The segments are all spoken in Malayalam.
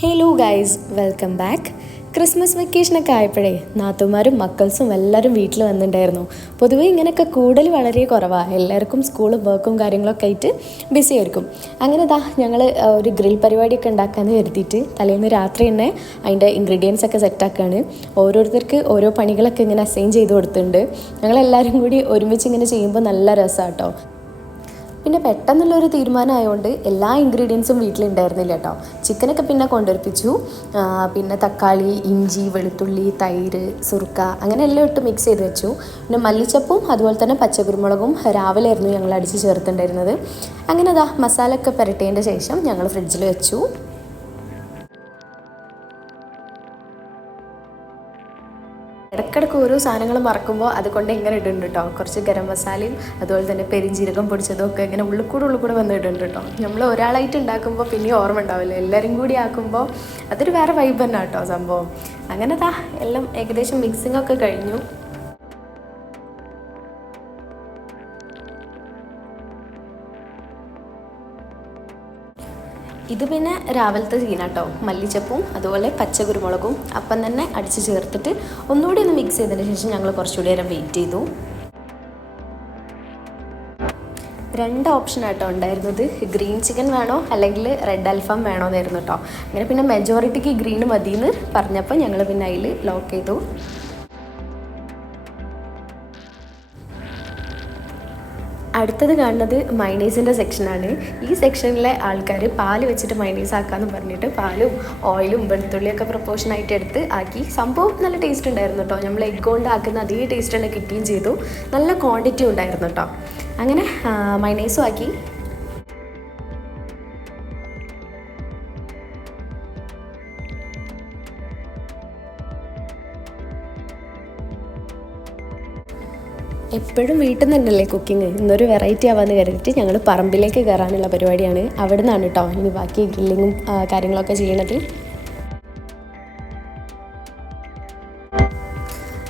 Hello guys, welcome back. Christmas വെക്കേഷനൊക്കെ ആയപ്പോഴേ നാത്തുമാരും മക്കൾസും എല്ലാവരും വീട്ടിൽ വന്നിട്ടുണ്ടായിരുന്നു. പൊതുവേ ഇങ്ങനെയൊക്കെ കൂടുതൽ വളരെ കുറവാണ്. എല്ലാവർക്കും സ്കൂളും വർക്കും കാര്യങ്ങളൊക്കെ ആയിട്ട് ബിസി ആയിരിക്കും. അങ്ങനെ ഞങ്ങൾ ഒരു ഗ്രിൽ പരിപാടിയൊക്കെ ഉണ്ടാക്കാമെന്ന് കരുതിയിട്ട് തലേന്ന് രാത്രി തന്നെ അതിൻ്റെ ഇൻഗ്രീഡിയൻസ് ഒക്കെ സെറ്റാക്കുകയാണ്. ഓരോരുത്തർക്ക് ഓരോ പണികളൊക്കെ ഇങ്ങനെ അസൈൻ ചെയ്ത് കൊടുത്തിട്ടുണ്ട്. ഞങ്ങളെല്ലാവരും കൂടി ഒരുമിച്ച് ഇങ്ങനെ ചെയ്യുമ്പോൾ നല്ല രസമാണ് കേട്ടോ. പിന്നെ പെട്ടെന്നുള്ളൊരു തീരുമാനമായതുകൊണ്ട് എല്ലാ ഇൻഗ്രീഡിയൻസും വീട്ടിലുണ്ടായിരുന്നില്ല കേട്ടോ. ചിക്കനൊക്കെ പിന്നെ കൊണ്ടുവരിപ്പിച്ചു. പിന്നെ തക്കാളി, ഇഞ്ചി, വെളുത്തുള്ളി, തൈര്, സുർക്ക അങ്ങനെ എല്ലാം ഇട്ട് മിക്സ് ചെയ്ത് വെച്ചു. പിന്നെ മല്ലിച്ചപ്പും അതുപോലെ തന്നെ പച്ചക്കുരുമുളകും രാവിലെ ആയിരുന്നു ഞങ്ങൾ അടിച്ച് ചേർത്തിട്ടുണ്ടായിരുന്നത്. അങ്ങനെ മസാല ഒക്കെ പുരട്ടിയതിൻ്റെ ശേഷം ഞങ്ങൾ ഫ്രിഡ്ജിൽ വെച്ചു. ഇടയ്ക്കിടയ്ക്ക് ഓരോ സാധനങ്ങൾ മറക്കുമ്പോൾ അതുകൊണ്ട് ഇങ്ങനെ ഇടുന്നുണ്ട് കേട്ടോ. കുറച്ച് ഗരം മസാലയും അതുപോലെ തന്നെ പെരിഞ്ജീരകം പൊടിച്ചതും ഒക്കെ ഇങ്ങനെ ഉള്ളിക്കൂടെ വന്നിട്ടുണ്ട് കേട്ടോ. നമ്മൾ ഒരാളായിട്ട് ഉണ്ടാക്കുമ്പോൾ പിന്നെ ഓർമ്മ ഉണ്ടാവില്ല, എല്ലാവരും കൂടി ആക്കുമ്പോൾ അതൊരു വേറെ വൈബ് തന്നെ കേട്ടോ സംഭവം. അങ്ങനെ എല്ലാം ഏകദേശം മിക്സിംഗ് ഒക്കെ കഴിഞ്ഞു. ഇത് പിന്നെ രാവിലത്തെ സീനാട്ടോ. മല്ലിച്ചപ്പും അതുപോലെ പച്ചക്കുരുമുളകും അപ്പം തന്നെ അടിച്ച് ചേർത്തിട്ട് ഒന്നുകൂടി ഒന്ന് മിക്സ് ചെയ്തതിന് ശേഷം ഞങ്ങൾ കുറച്ചുകൂടി നേരം വെയിറ്റ് ചെയ്തു. 2 ഓപ്ഷനായിട്ടോ ഉണ്ടായിരുന്നത്. ഗ്രീൻ ചിക്കൻ വേണോ അല്ലെങ്കിൽ റെഡ് അൽഫാം വേണോ എന്നായിരുന്നു കേട്ടോ. അങ്ങനെ പിന്നെ മെജോറിറ്റിക്ക് ഗ്രീൻ മതിയെന്ന് പറഞ്ഞപ്പോൾ ഞങ്ങൾ പിന്നെ അതിൽ ലോക്ക് ചെയ്തു. അടുത്തത് കാണുന്നത് മൈനീസിൻ്റെ സെക്ഷനാണ്. ഈ സെക്ഷനിലെ ആൾക്കാർ പാല് വെച്ചിട്ട് മൈനീസ് ആക്കാമെന്ന് പറഞ്ഞിട്ട് പാലും ഓയിലും വെളുത്തുള്ളിയൊക്കെ പ്രൊപ്പോർഷനായിട്ട് എടുത്ത് ആക്കി. സംഭവം നല്ല ടേസ്റ്റ് ഉണ്ടായിരുന്നു കേട്ടോ. നമ്മൾ എഗ് കൊണ്ട് ആക്കുന്ന അതേ ടേസ്റ്റ് തന്നെ കിട്ടുകയും ചെയ്തു. നല്ല ക്വാണ്ടിറ്റി ഉണ്ടായിരുന്നു കേട്ടോ. അങ്ങനെ മൈനീസും ആക്കി. എപ്പോഴും വീട്ടിൽ നിന്ന് തന്നെയല്ലേ കുക്കിംഗ്, ഇന്നൊരു വെറൈറ്റി ആവാമെന്ന് കരുതിയിട്ട് ഞങ്ങൾ പറമ്പിലേക്ക് കയറാനുള്ള പരിപാടിയാണ്. അവിടെ നിന്നാണ് കേട്ടോ ഇനി ബാക്കി ഗ്രില്ലിങ്ങും കാര്യങ്ങളൊക്കെ ചെയ്യണത്.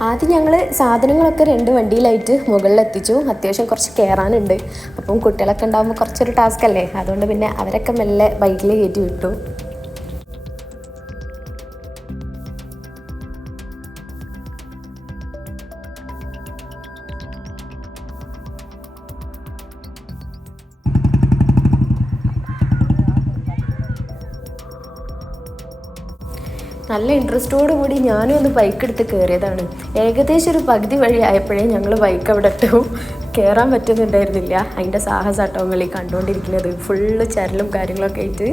ആദ്യം ഞങ്ങൾ സാധനങ്ങളൊക്കെ 2 വണ്ടിയിലായിട്ട് മുകളിലെത്തിച്ചു. അത്യാവശ്യം കുറച്ച് കയറാനുണ്ട്. അപ്പം കുട്ടികളൊക്കെ ഉണ്ടാകുമ്പോൾ കുറച്ചൊരു ടാസ്ക് അല്ലേ, അതുകൊണ്ട് പിന്നെ അവരൊക്കെ മെല്ലെ ബൈക്കിൽ കയറ്റി വിട്ടു. നല്ല ഇൻട്രസ്റ്റോടു കൂടി ഞാനും ഒന്ന് ബൈക്ക് എടുത്ത് കയറിയതാണ്. ഏകദേശം ഒരു പകുതി വഴി ആയപ്പോഴേ ഞങ്ങൾ ബൈക്ക് അവിടെ ഇട്ടു. കയറാൻ പറ്റുന്നുണ്ടായിരുന്നില്ല. അതിൻ്റെ സാഹസാട്ടോ ഈ കണ്ടുകൊണ്ടിരിക്കുന്നത്. ഫുള്ള് ചരലും കാര്യങ്ങളൊക്കെ ആയിട്ട്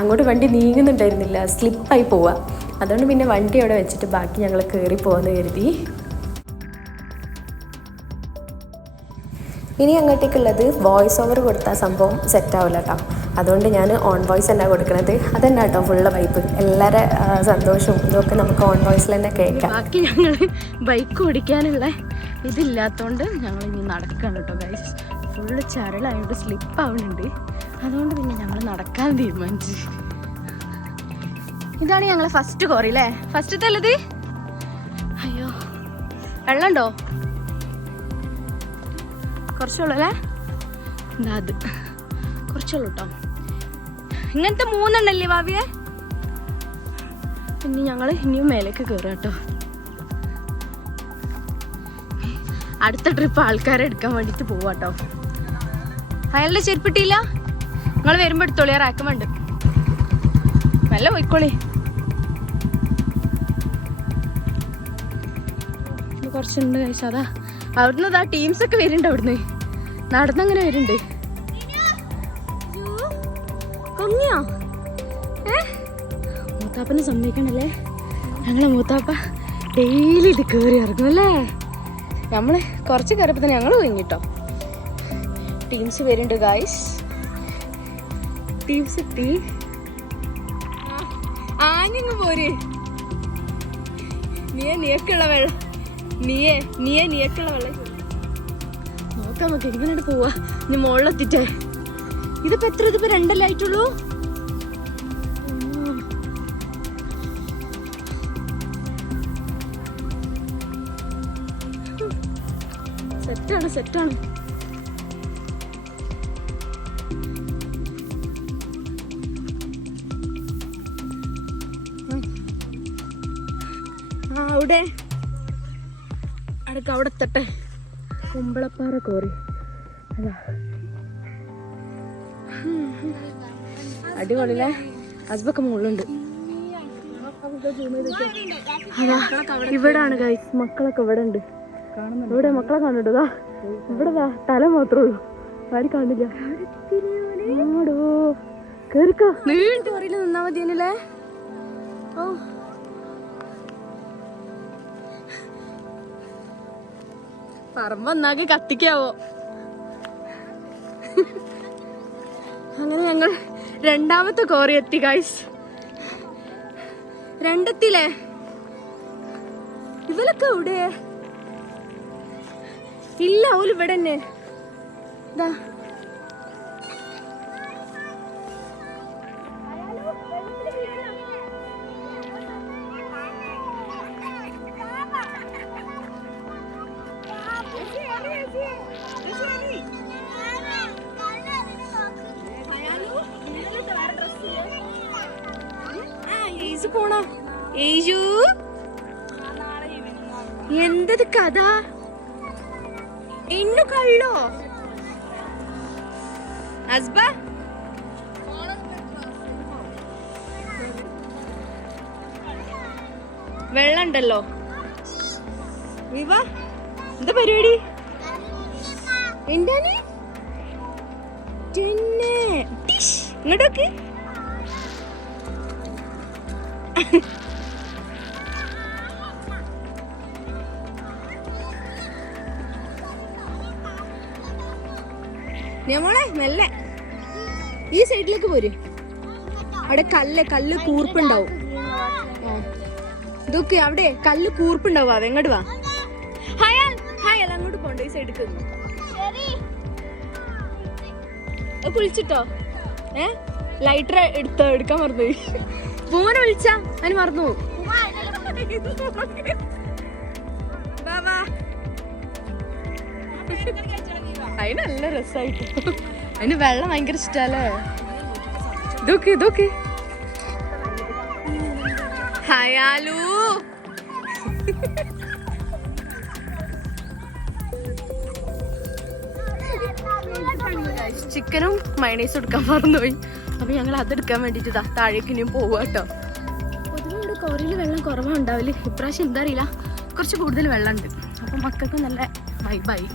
അങ്ങോട്ട് വണ്ടി നീങ്ങുന്നുണ്ടായിരുന്നില്ല, സ്ലിപ്പായി പോവുക. അതുകൊണ്ട് പിന്നെ വണ്ടി അവിടെ വെച്ചിട്ട് ബാക്കി ഞങ്ങൾ കയറി പോകുമെന്ന് കരുതി. ഇനി അങ്ങോട്ടേക്കുള്ളത് വോയിസ് ഓവർ കൊടുത്താൽ സംഭവം സെറ്റാവില്ല കേട്ടോ. അതുകൊണ്ട് ഞാൻ ഓൺ വോയിസ് തന്നെ കൊടുക്കുന്നത്. അതന്നെ കേട്ടോ ഫുള്ള് വൈബ്. എല്ലാവരുടെ സന്തോഷവും ഇതൊക്കെ നമുക്ക് ഓൺ വോയിസിൽ തന്നെ കേൾക്കാം. ബാക്കി ഞങ്ങൾ ബൈക്ക് ഓടിക്കാനുള്ള ഇതില്ലാത്തതുകൊണ്ട് ഞങ്ങൾ ഇനി നടക്കുകയാണ് കേട്ടോ ഗൈസ്. ഫുള്ള് ചരലായതുകൊണ്ട് സ്ലിപ്പാവുന്നുണ്ട്. അതുകൊണ്ട് പിന്നെ ഞങ്ങൾ നടക്കാൻ തീരുമാനിച്ചു. ഇതാണ് ഞങ്ങൾ ഫസ്റ്റ് കോറി അല്ലേ, ഫസ്റ്റത്തെ അല്ലത്. അയ്യോ, വെള്ളമുണ്ടോ? കുറച്ചുള്ളൂ അല്ലേ, എന്താ അത് കുറച്ചുള്ളൂ കേട്ടോ. ഇങ്ങനത്തെ 3 എണ്ണല്ലേ ഭാവിയെ. പിന്നെ ഞങ്ങൾ ഇനിയും മേലേക്ക് കയറുക കേട്ടോ. അടുത്ത ട്രിപ്പ് ആൾക്കാരെ എടുക്കാൻ വേണ്ടിയിട്ട് പോവാ കേട്ടോ. അയാളുടെ ചെരുപ്പിട്ടില്ല, നിങ്ങൾ വരുമ്പോൾ എടുത്തോളി, റാക്കുമുണ്ട്. നല്ല പോയിക്കോളി. കുറച്ചുണ്ട് കഴിച്ചാ. അവിടുന്ന് ടീംസൊക്കെ വരുന്നുണ്ട്. അവിടുന്ന് നടന്നങ്ങനെ വരുന്നുണ്ട്. കൊങ്ങിയോ? മൂത്താപ്പനെ സമ്മതിക്കണല്ലേ. ഞങ്ങളെ മൂത്താപ്പ ഡെയിലി ഇത് കയറി ഇറങ്ങും അല്ലേ. നമ്മള് കുറച്ച് കയറിയപ്പോ തന്നെ ഞങ്ങൾ കൊങ്ങിട്ടോ. ടീംസ് വരുന്നുണ്ട് ഗായ്സ്. ടീംസ് എത്തി. ആഞ്ഞങ്ങ് പോര്. നീക്കുള്ള വെള്ളം നീക്കുള്ള വെള്ളം നോക്കാം. നമുക്ക് എങ്ങനെയാണ് പോവാ. ഇനി മുകളിലെത്തിട്ടേ. ഇതിപ്പോ എത്ര? ഇതിപ്പോ 2 ആയിട്ടുള്ളൂ. സെറ്റാണ്. അവിടെ അടുക്ക അവിടെ എത്തട്ടെ. കുമ്പളപ്പാറ കോറി അതാ അടിപൊളിയില്ലേ. ഹസ്ബൊക്കെ മുകളിലുണ്ട്. ഇവിടാണ് ഗൈസ്, മക്കളൊക്കെ ഇവിടെ ഉണ്ട്. ഇവിടെ മക്കളെ കണ്ടിട്ടതാ. ഇവിടെ തല മാത്രമേ ഉള്ളൂ, ആരും കാണില്ല. കേറിക്കോ, നീണ്ടു പറയില്ല, നിന്നാ മതിയല്ലേ. ഓ പറമ്പൊന്നാകെ കത്തിക്കാവോ. അങ്ങനെ ഞങ്ങൾ രണ്ടാമത്തെ കോറി എത്തി ഗൈസ്. രണ്ടെത്തില്ലേ. ഇവലൊക്കെ ഇവിടെ ഇല്ല, ഓല് ഇവിടെ തന്നെ. ഇതാ പോണോ ഏജു? എന്തത് കഥ? ഇന്നു കള്ളോ ഹസ്ബ? വെള്ളണ്ടല്ലോ. വിവ എന്താ പരിപാടി? എന്താണ് ഇങ്ങോട്ടൊക്കെ? ഞമ്മളെ മെല്ലെ ഈ സൈഡിലേക്ക് പോര്. അവിടെ കല്ല് കൂർപ്പുണ്ടാവും. ഇതൊക്കെ അവിടെ കല്ല് കൂർപ്പുണ്ടാവും. എങ്ങോട്ട് വാ. ഹായ് ഹായ് അങ്ങോട്ട് പോണ്ട, ഈ സൈഡിലേക്ക്. കുളിച്ചിട്ടോ? ലൈറ്റർ എടുക്കാൻ മറന്നുപോയി. പൂമനെ വിളിച്ചാ അതിന് മറന്നു പോകും. അതിന് നല്ല രസമായിട്ട്. അതിന് വെള്ളം ഭയങ്കര ഇഷ്ടല്ലേ. ഇതൊക്കെ ഹയാലു ചിക്കനും മയണൈസും എടുക്കാൻ മറന്നുപോയി. അപ്പൊ ഞങ്ങൾ അതെടുക്കാൻ വേണ്ടിട്ട് താഴേക്ക് ഇനിയും പോവുക കേട്ടോ. പൊതുവെ ഇവിടെ കോറിയിൽ വെള്ളം കുറവുണ്ടാവില്ല. ഇപ്രാവശ്യം എന്താ അറിയില്ല, കുറച്ച് കൂടുതൽ വെള്ളമുണ്ട്. അപ്പൊ മക്കൾക്ക് നല്ല വൈബായി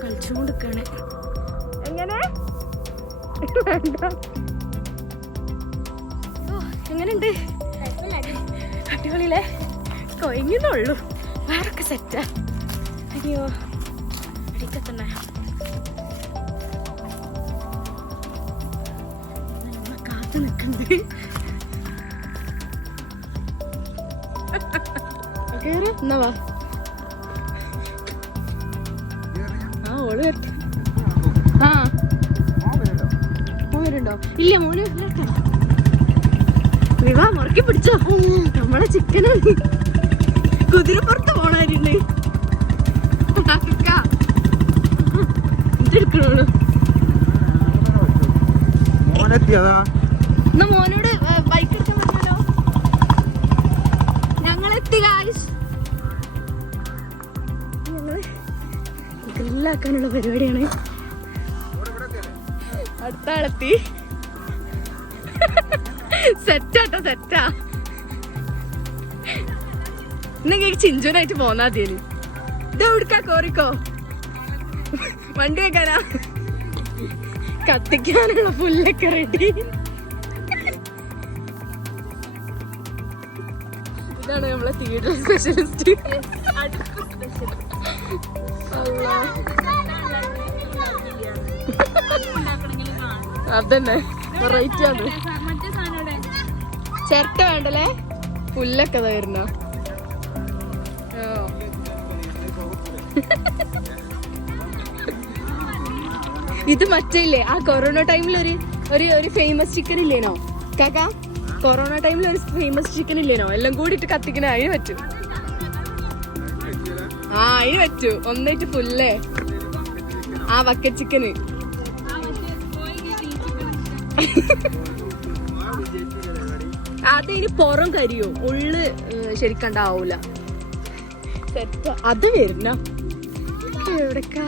കളിച്ചുകൊണ്ടിരിക്കാണ്. എങ്ങനെ എങ്ങനെയുണ്ട്? അടിപൊളിയില്ലേ. കൊയങ്ങുന്നുള്ളൂ, വേറൊക്കെ സെറ്റാ. അയ്യോ അടിക്കത്തന്നെ. കാത്തു നിൽക്കുന്നത് എന്നാ വാ. ഓള് വരട്ടെ. മോനുണ്ടോ? ഇല്ല, മോന് വിവാ മുറക്കി പിടിച്ചോ. നമ്മളെ ചിക്കന് കുതിരപ്പുറത്ത് പോണായിരുന്നു. ഇതെടുക്കണോളൂ. എന്നാ മോനോട് ബൈക്ക് എടുക്കാൻ പറ്റുമല്ലോ. ഞങ്ങളെത്തി ഗായ്സ്. ഞങ്ങള് ഗ്രില്ലാക്കാനുള്ള പരിപാടിയാണ്. അടുത്ത ആളെത്തി. സെറ്റാട്ടോ, സെറ്റാ. ഇന്നെങ്കിൽ ചിഞ്ചുനായിട്ട് പോന്നാ മതിയല്ലേ. ഇതെവിടുക്കാ കോറിക്കോ? വണ്ടി വെക്കാനാ? കത്തിക്കാനുള്ള പുല്ലൊക്കെ റെഡി. ഇതാണ് നമ്മളെ തിയേറ്റർ സ്പെഷ്യലിസ്റ്റ്. അതന്നെ വെറൈറ്റി ആണ്. ചിരട്ട വേണ്ടല്ലേ, പുല്ലൊക്കെ വരുന്ന. ഇത് മറ്റേ ആ കൊറോണ ടൈമിൽ ഒരു ഫേമസ് ചിക്കൻ ഇല്ലേനോ കാക്ക? കൊറോണ ടൈമിൽ ഒരു ഫേമസ് ചിക്കൻ ഇല്ലേനോ? എല്ലാം കൂടിയിട്ട് കത്തിക്കണ. അതിന് പറ്റും. അതിന് പറ്റൂ. ഒന്നായിട്ട് ഫുല്ലേ ആ ബക്കറ്റ് ചിക്കന്. അത് ഇനി പുറം കരിയോ, ഉള്ള് ശരിക്കണ്ടാവൂല. സെറ്റ് അത് വരുന്ന എവിടക്കാ?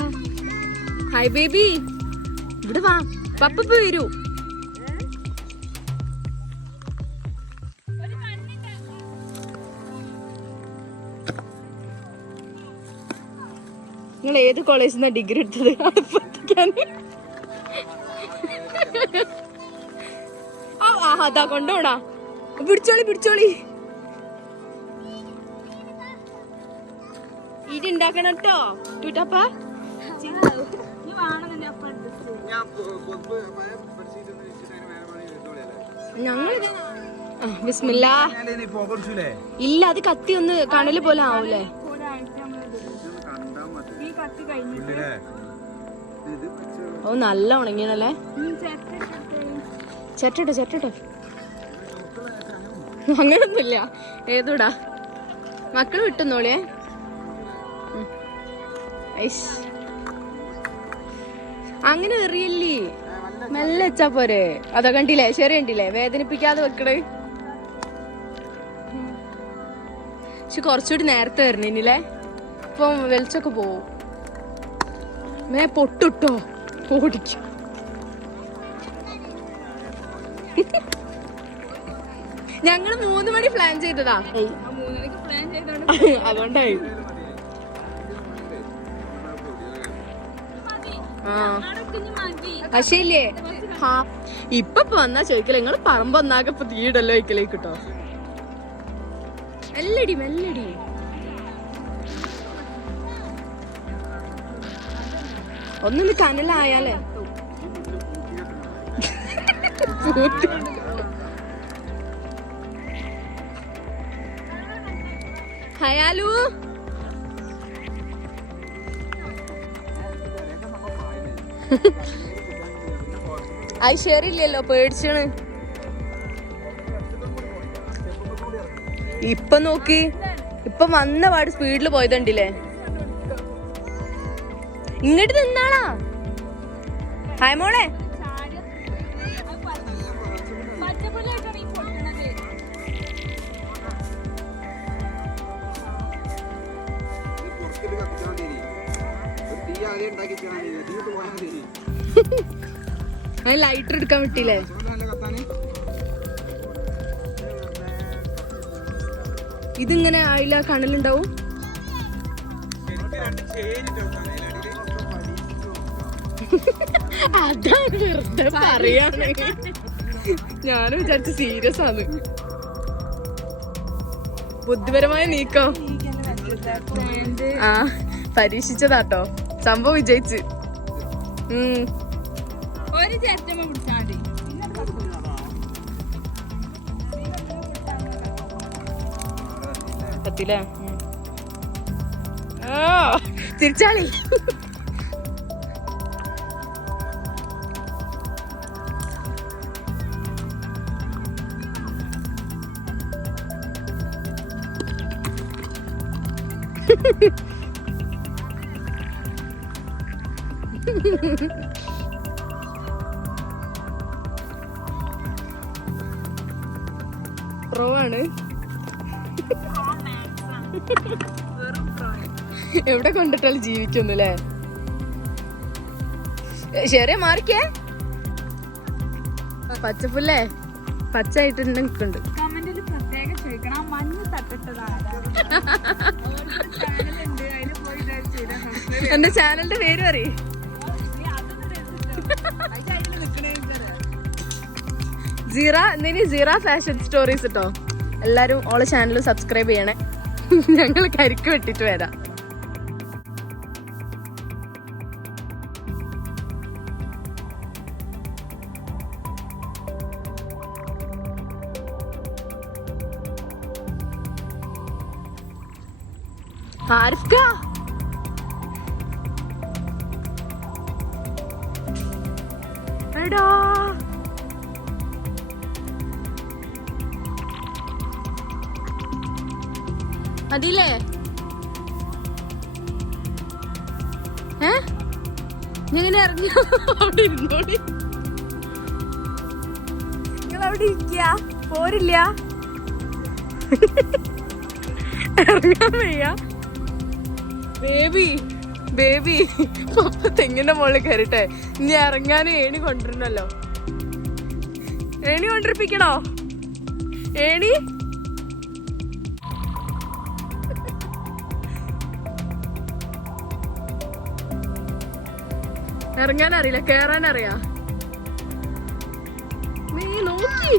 ഹായ് ബേബി, ഇവിടെ വാ, പപ്പ വരൂ. നിങ്ങൾ ഏത് കോളേജിൽ നിന്നാ ഡിഗ്രി എടുത്തത്? അടുപ്പത്തിക്കാൻ അതാ കൊണ്ടോണാ. പിടിച്ചോളി ഇതുണ്ടാക്കണം കേട്ടോ ടൂട്ടപ്പ. ഞങ്ങളിത് ബിസ്മില്ലാ. ഇല്ല, അത് കത്തി ഒന്ന് കണല് പോലെ ആവൂലേ? ഓ നല്ല ഉണങ്ങിയതല്ലേ. ചേട്ടോ അങ്ങനൊന്നുമില്ല. ഏതോടാ മക്കള് വിട്ടുന്നോളിയേ. അങ്ങനെ എറിയല്ലേ, മെല്ലെ വെച്ചാ പോരെ. അതാ കണ്ടില്ലേ, ശരി കണ്ടില്ലേ, വേദനിപ്പിക്കാതെ വെക്കണേ. പക്ഷെ കുറച്ചുകൂടി നേരത്തെ വരണേനില്ലേ, ഇപ്പം വെളിച്ചൊക്കെ പോവും. മേ പൊട്ടിട്ടോ ഓടിക്കും. ഞങ്ങള് 3 മണി പ്ലാൻ ചെയ്തതാ, അതുകൊണ്ടായി. പക്ഷേല്ലേ ഇപ്പൊ വന്നാ ചോദിക്കല, നിങ്ങള് പറമ്പ് വന്നാകെ ഇപ്പൊ തീയിടല്ലോ ഒരിക്കലേക്ക് കിട്ടോ. മെല്ലടി ഒന്നൊന്ന് കനലായാലേ. ഹയാലു അത് ശരിയില്ലല്ലോ, പേടിച്ചാണ്. ഇപ്പൊ നോക്ക്, ഇപ്പൊ വന്ന പാട് സ്പീഡില് പോയതുണ്ടില്ലേ. ഇങ്ങോട്ട് നിന്നാളാ. ഹായ് മോളെ. ലൈറ്റർ എടുക്കാൻ പറ്റില്ലേ? ഇതിങ്ങനെ ആയില്ല, കണലുണ്ടാവും. അതാണ് വെറുതെ പറയാണ്. ഞാനും വിചാരിച്ച സീരിയസ് ആണ്. ബുദ്ധിപരമായ നീക്കം. ആ പരീക്ഷിച്ചതാട്ടോ, സംഭവം വിജയിച്ച്. പത്തില്ലേ? തിരിച്ചാളി. പ്രോവാണ്. എവിടെ കൊണ്ടിട്ടാലും ജീവിക്കൊന്നുല്ലേ. ശരി മാറിക്കേ. പച്ചപ്പുല്ലേ പച്ചായിട്ട് നിൽക്കുന്നുണ്ട്. എന്റെ ചാനലിന്റെ പേര് പറയ്. സീറ ഫാഷൻ സ്റ്റോറീസ് കേട്ടോ. എല്ലാരും ഓളെ ചാനൽ സബ്സ്ക്രൈബ് ചെയ്യണേ. ഞങ്ങൾ കരിക്ക് വെട്ടിട്ട് വരാം. ആരിഫ്ക എടാ അതില്ലേ ഇങ്ങനെ ഇറങ്ങി അവിടെ ഇരുന്നോളി. നിങ്ങൾ അവിടെ ഇരിക്ക, പോരില്ല. ഇറങ്ങാൻ വയ്യ. ബേബി ബേബി പപ്പ തെങ്ങിന്റെ മുകളിൽ കയറിട്ടെ. ഇനി ഇറങ്ങാനും ഏണി കൊണ്ടിരുന്നല്ലോ. ഏണി കൊണ്ടിരിപ്പിക്കണോ? ഏണി ഇറങ്ങാൻ അറിയില്ല, കേറാൻ അറിയാ. നീ നോക്കി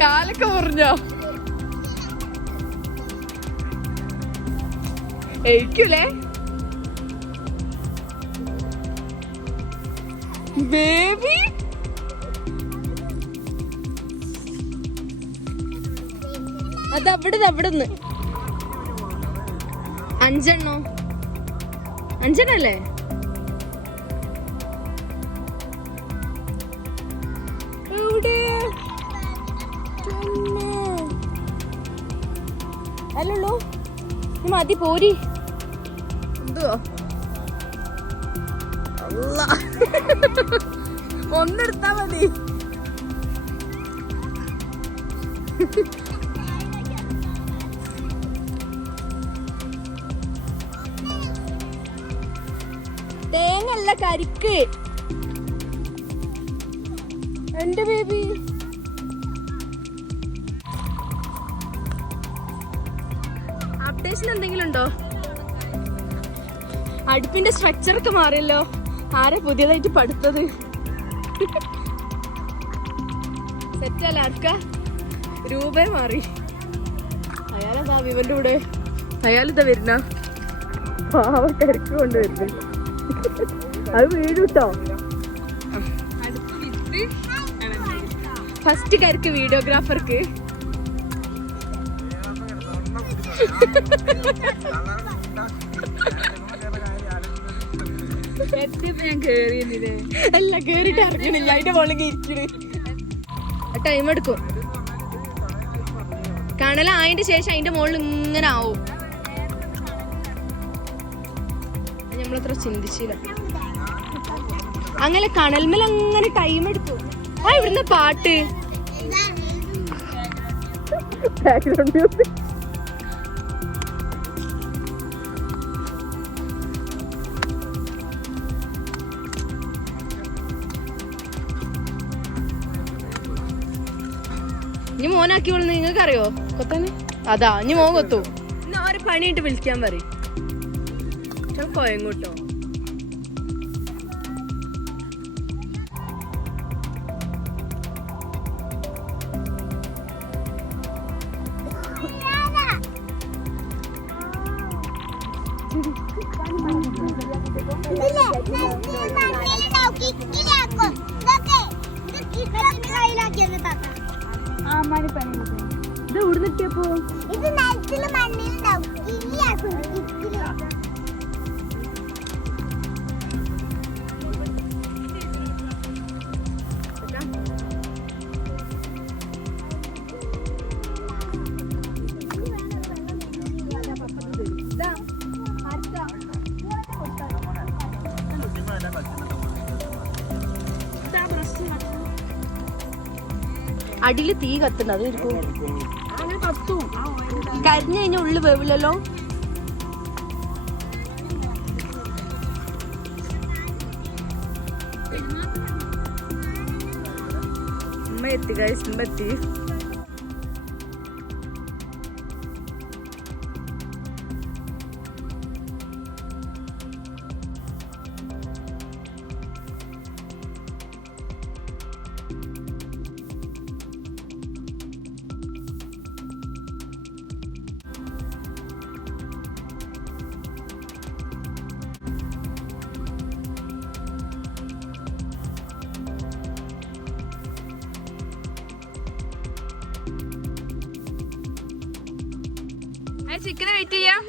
കാലൊക്കെ മുറിഞ്ഞോ? ഏക്കൂലേ ബേബി? അതവിടുന്ന് 5 എണ്ണോ? 5 എണ്ണല്ലേ? അല്ലല്ലോ, മതി പോരി. എന്തുവാ ഒന്നെടുത്താ മതി. തേങ്ങല്ല കരിക്ക്. എന്റെ ബേബി അപ്ഡേഷൻ എന്തെങ്കിലും ഉണ്ടോ? അടുപ്പിന്റെ സ്ട്രക്ചർ ഒക്കെ മാറിയല്ലോ. ആരെ പുതിയതായിട്ട് പടുത്തത്? സെറ്റല്ല അടുക്ക. രൂപേ മാറി. അയാളെന്താ ഇവന്റെ കൂടെ? അയാളിതാ വരുന്ന പാവ കരിക്ക് കൊണ്ടുവരുന്നു. അത് വീടുട്ടോ. ഫസ്റ്റ് കരിക്ക് വീഡിയോഗ്രാഫർക്ക്. അല്ല കേറിട്ട് ഇറങ്ങണില്ല, അതിന്റെ മുകളിൽ ഇരിക്കണ്. ടൈം എടുക്കും. കണലായതിന്റെ ശേഷം അതിന്റെ മുകളിൽ ഇങ്ങനെ ആവും. നമ്മളത്ര ചിന്തിച്ചില്ല. അങ്ങനെ കണൽമേൽ അങ്ങനെ ടൈം എടുക്കും. ആ ഇവിടുന്ന് പാട്ട് ബാക്ക്ഗ്രൗണ്ട് മ്യൂസിക്. ഇനി മോനാക്കിയോളൂ. നിങ്ങൾക്ക് അറിയോ കൊത്താന്? അതാ ഇനി മോൻ കൊത്തു. ഇന്ന് ആ ഒരു പണിയിട്ട് വിളിക്കാൻ പറയും. കോയങ്ങോട്ടോ ഇത് ഉടുന്നിട്ടിയപ്പോ ഇത് നൈറ്റില് മണ്ണിലുണ്ടാവും. അടിയില് തീ കത്തുണ്ട്. അത് കരിഞ്ഞ കഴിഞ്ഞ ഉള്ളു വേവില്ലല്ലോ. ഉമ്മ എത്തി ഗൈസ്, ഉമ്മ എത്തി. ചിക്കനെ വെയിറ്റ് ചെയ്യാം.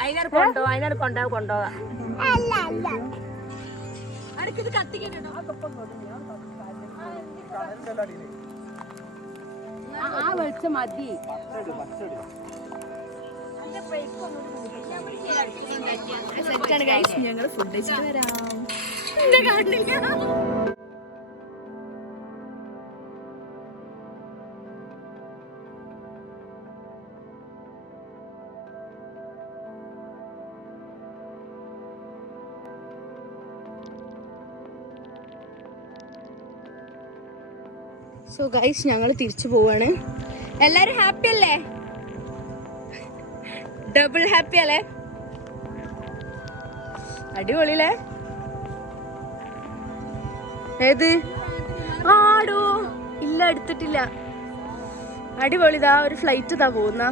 അതിനോട് കൊണ്ടുപോകാം. ആ വെളിച്ചം മതി. സെറ്റാണ് ഗൈസ്, ഞങ്ങൾ ഫുഡ് കഴിച്ചിട്ട് വരാം. സോ ഗൈസ് ഞങ്ങൾ തിരിച്ചു പോവാണ്. എല്ലാരും ഹാപ്പി അല്ലേ? ഡബിൾ ഹാപ്പി അല്ലേ? അടിപൊളിയില്ലേ? ഏത് ആടോ ഇല്ല, എടുത്തിട്ടില്ല. അടിപൊളിതാ ഒരു ഫ്ലൈറ്റ് ഇതാ പോകുന്ന.